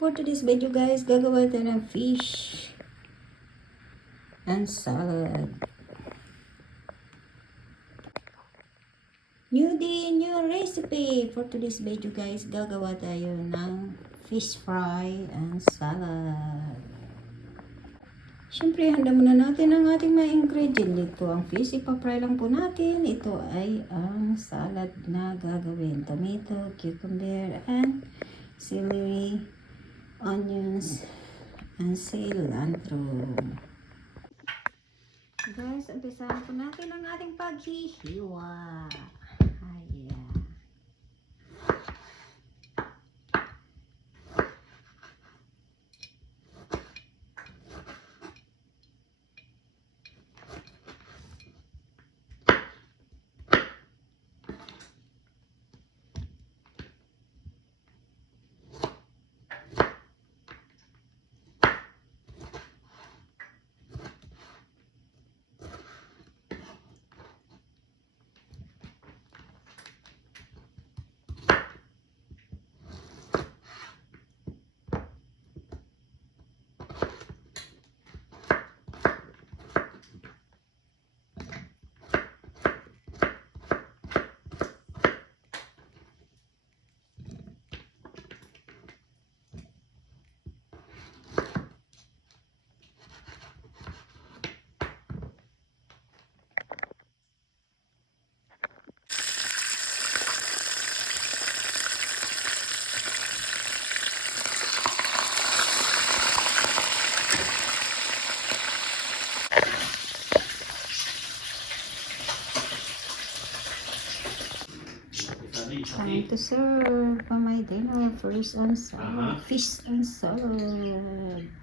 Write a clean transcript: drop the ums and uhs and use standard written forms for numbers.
For today's video guys, gagawa tayo ng fish and salad. New day, new recipe. For today's video guys, gagawa tayo ng fish fry and salad. Siyempre, handa muna natin ang ating mga ingredient. Ito ang fish, ipapry lang po natin. Ito ay ang salad na gagawin. Tomato, cucumber, and celery, onions, and cilantro. Guys, umpisahan po natin ang ating paghihiwa. Ayan. Time to serve for my dinner, fish and salad.